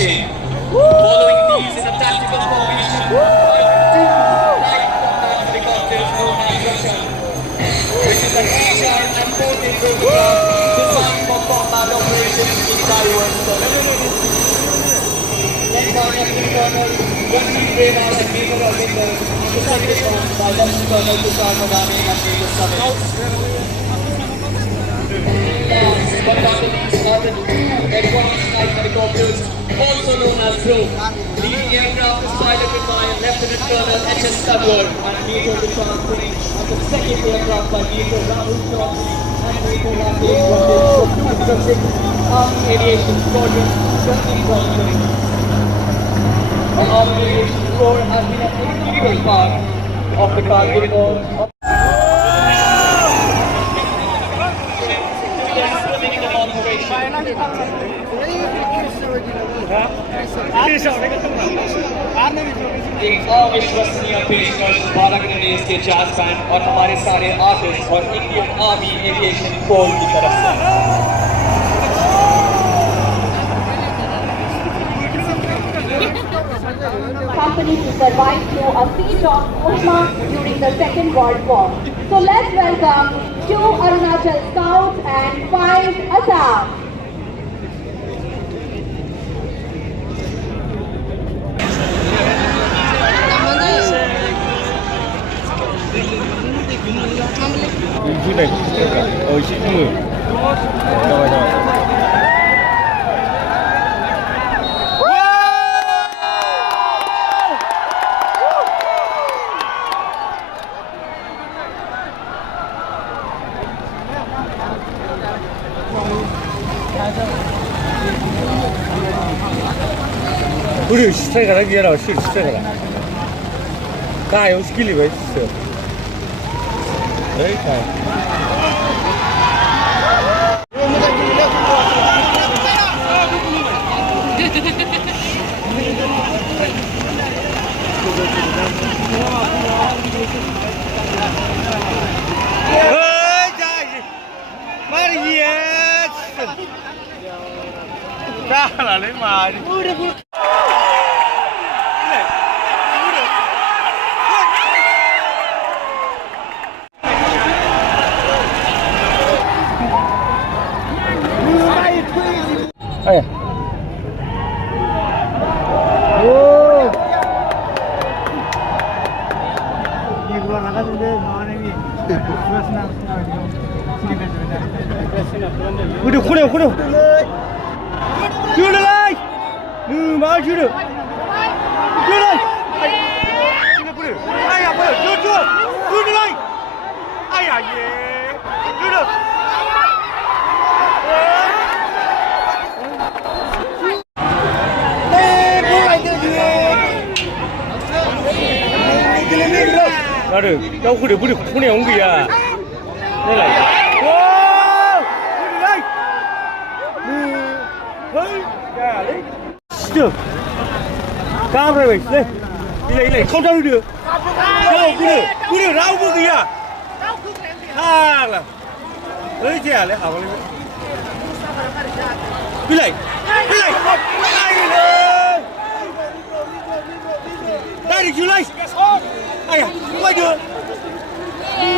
chain. Following these in a tactical formation, two light combat helicopters known as Russia, which is an agile and potent rotorcraft designed for combat operations in diverse terrain. Led by Lieutenant Colonel Ranjit Rewal and Major Ravinder, the second command by Lieutenant Colonel Tushar Madani and Major Samit. But under these are the two advanced light helicopters, also known as Drone. Leading aircraft is piloted by Lieutenant Colonel H.S. Sabwar and Major Tushar Singh, and the second aircraft by Major Rahul Chaudhary and Major Rakesh Pandit from 206 Army Aviation Squadron, Journey Monitoring. The Army Aviation Corps has been an integral part of the Kargil War. एक अविश्वसनीय पेशकश 12 ग्रेनेड्स के jazz band और हमारे सारे आर्टिस्ट और Indian army aviation core की तरफ से company to survive through a siege of Kohima during the Second World War. So let's welcome 2 Arunachal Scouts and 5 Assam. 우리 시작하라 기회라 시작하라 다 여기 길이 왜 있어 에이 다 là lấy mà ê udah kuda chưa lên đây mà chưa được chưa lên ai à chưa lên ai à yeah chưa được ra được đâu có được cái này không kìa đây là được cam rồi lên đi lấy không ra được đâu cứ được rau cái gì à là lấy chè lấy hảo lên đi lấy đây đi chú lấy ai à quay được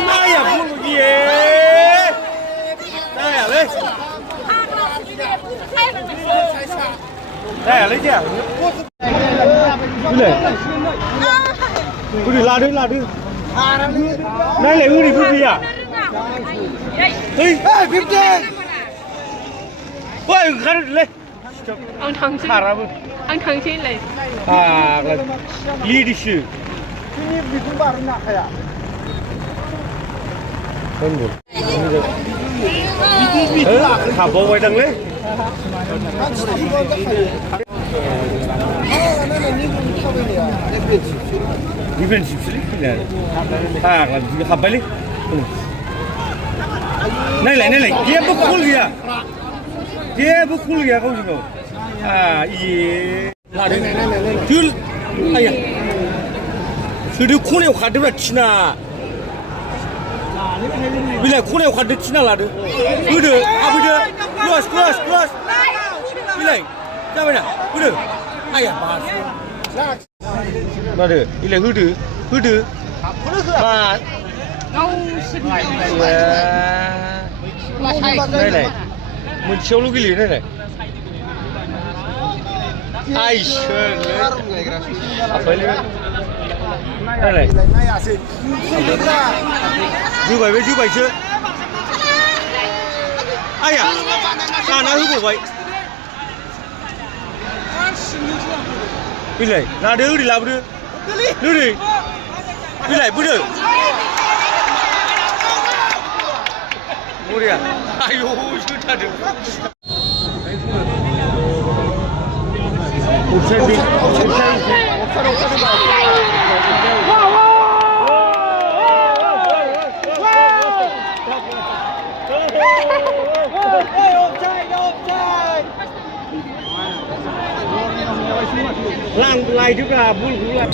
ai à không gì đây à lấy đây à lấy chè cứ đi la đi đây là ư đi cái gì à hey fifty ôi khăn lên ông thằng chi anh thằng chi lên à là ly đi chứ không được thả bộ ngoài đằng lấy Defensive sih, ah, kalau apa ni? Nai, dia bukul dia kau juga. Ah, iya. Jul, ayah. Sudah kau yang kado Cina. Bila kau yang kado Cina lah tu. Sudah, apa dia? Close. Bila, 잡아라. 그래. 아야, 봐. 맞아. 이래 흐드. 마. đây này mình siêu lúc cái gì đây này ai chơi phải lên đây này chú bảy chưa ai à sao nó hư vậy đi này là đưa đi làm đưa đi đi này bữa được 뭐야? 아유, 좋다들. 옵션이. Lang lại trước là bull cũng là.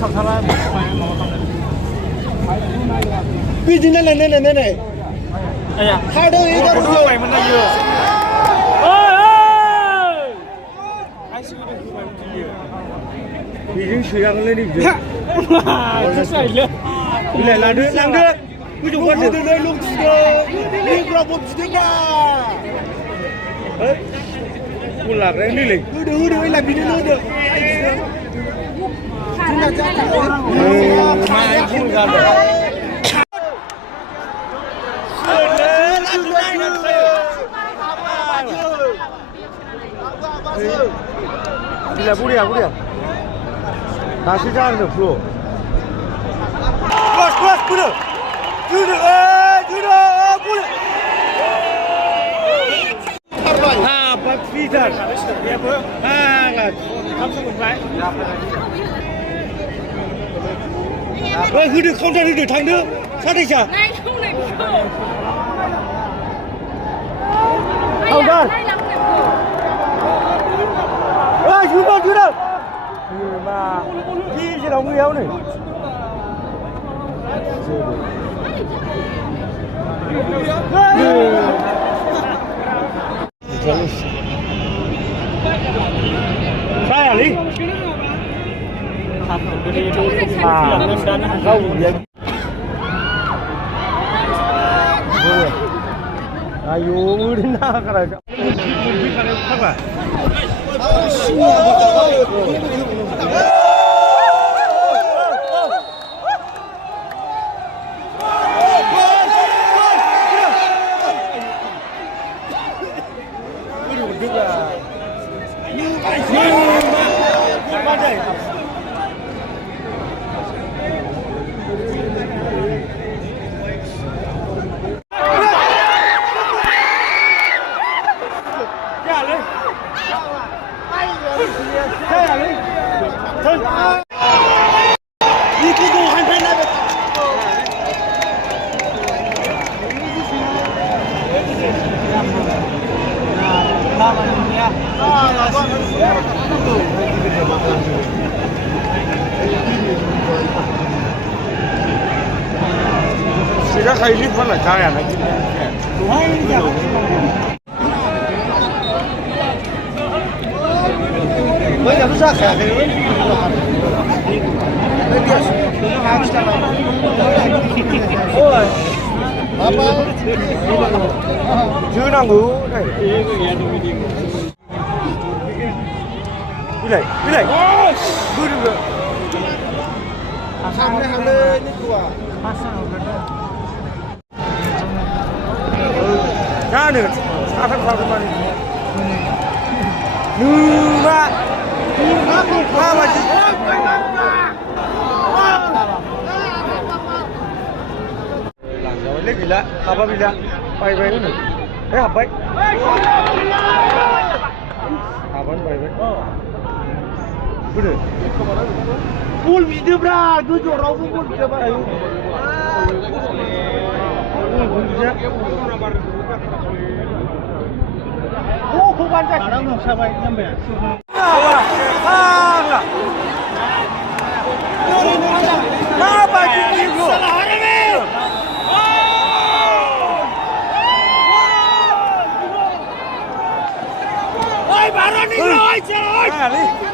Sao sao lại bây giờ này hai đôi ý đâu rồi mình là vừa ai suy được cái gì bây giờ suy ăn lên đi chứ cái sai lên bây giờ làm được cứ chụp con được đây luôn đi qua một chút nha đấy buồn lạc đấy đi lịch đưa làm gì đưa được mà anh không ra được Bila buria. Nasi jangan tu bro. Bos, buria. Judo, buria. Ha, Pak Fitar. Ha, kan. Kamu sebut baik. Hư được không ra được thằng nữa. Sao đây chả? Này không này không ra. Chú đâu? Mà đi chứ đâu người yêu này. Sai à Lý? Không vậy. Ayo, udah nak kerja. Apa? Sila kayo live wala kaya na. Boleh rusak ya kayo. Oi. Apa? Junang bu. Bilai. Guru. Hang-hang ni tua. Jangan, sahabat mana? Numa, apa sih? Lagi bila, apa bila? Pai ni? Apa? Apa pai? Betul. Pul video bra, tu jorang pul video bra. Oh, bukan tak. Orang tu siapa yang bayar? Lah. Apa sih itu? Salah hari ni. Ali.